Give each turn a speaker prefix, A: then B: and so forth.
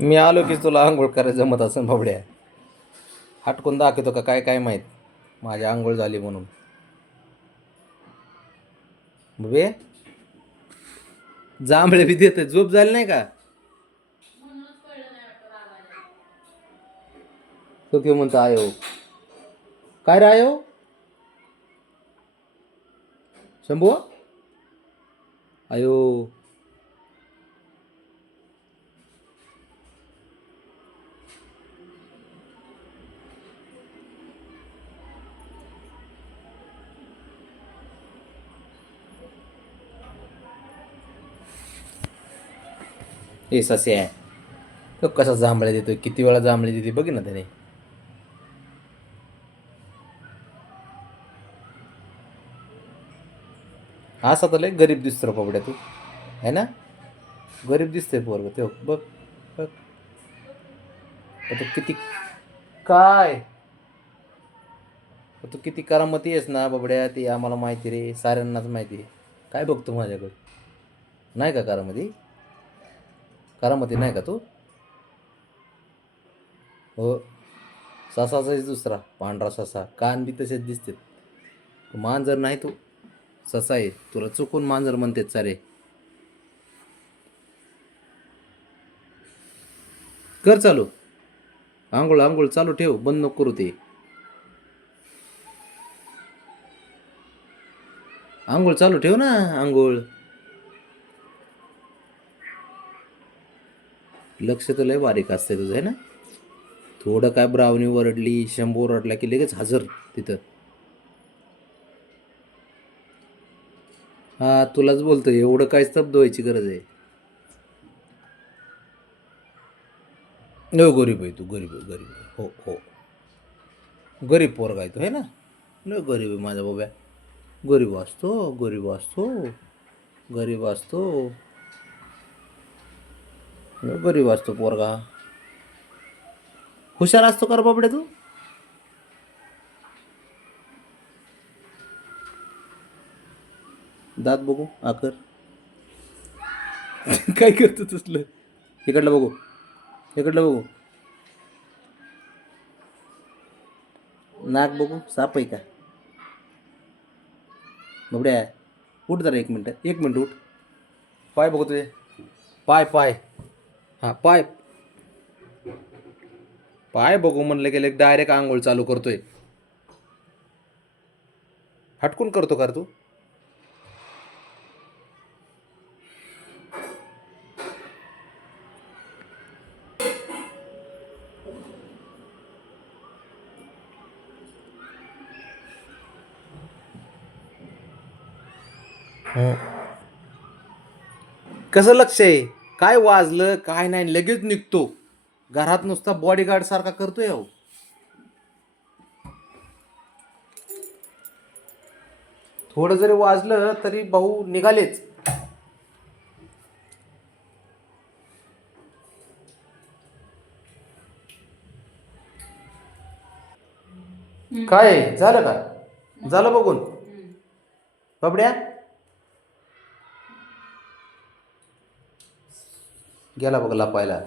A: मी आलो की तुला आंघोळ करायला जमत असं बाबड्या हटकून दाखवतो का काय काय माहीत? माझी आंघोळ झाली म्हणून. बे जांभळे बी देत झोप झाली नाही का? तो किंवा म्हणतो आयो. काय रे आयो? शंभू? आयो. हे ससे आहे तो कसा जांभळे देतो किती वेळा जांभळे देते बघ ना त्याने. असा तर लय गरीब दिसतो रे तू. है ना? गरीब दिसतोय पोरग ते. बघ बघ. आता किती काय? तू किती करामती आहेस ना बाबड्या ती आम्हाला माहिती रे साऱ्यांनाच माहिती आहे. काय बघतो माझ्याकडे? नाही का करामती? करामध्ये नाही का तू? हो. ससाचा दुसरा पांढरा ससा. कान बी तसेच दिसतात. मांजर नाही तू. ससा आहे. तुला चुकून मांजर म्हणतात सारे. कर चालू. आंघोळ आंघोळ चालू ठेव. बंद नको करू ते. आंघोळ चालू ठेव ना आंघोळ. लक्ष तर लय बारीक असतंय तुझं आहे ना? थोडं काय ब्रावणी ओरडली शंभू ओरडला की लगेच हजर तिथं. हा तुलाच बोलतो एवढं काय स्तब्ध व्हायची गरज आहे? नो गरीब आहे तू गरीब आहे गरीब आहे. हो हो. गरीब पोरगा आहे तू आहे ना? लय गरीब आहे माझा बाब्या. गरीब असतो गरीब असतो गरीब असतो. गरीब असतो पोरगा. हुशार असतो का रे बाबड्या तू? दात बघू आकर. काय करतो तसलं? इकडलं बघू इकडलं बघू. नाक बघू साप आहे का? बाबड्या उठ जरा एक मिनटं एक मिनटं उठ. पाय बघू तुझे. पाय पाय. हां पाय. पाय बघू म्हणलं गेलं डायरेक्ट आंघोळ चालू करतोय. हटकून करतो का तू? कसं लक्ष आहे? काय वाजलं काय नाही लगेच निघतो. घरात नुसता बॉडीगार्ड सारखा करतोय अहो. थोडं जरी वाजलं तरी भाऊ निघालेच. काय? झालं का? झालं बघून? बाबड्या? गेला बघ लपायला.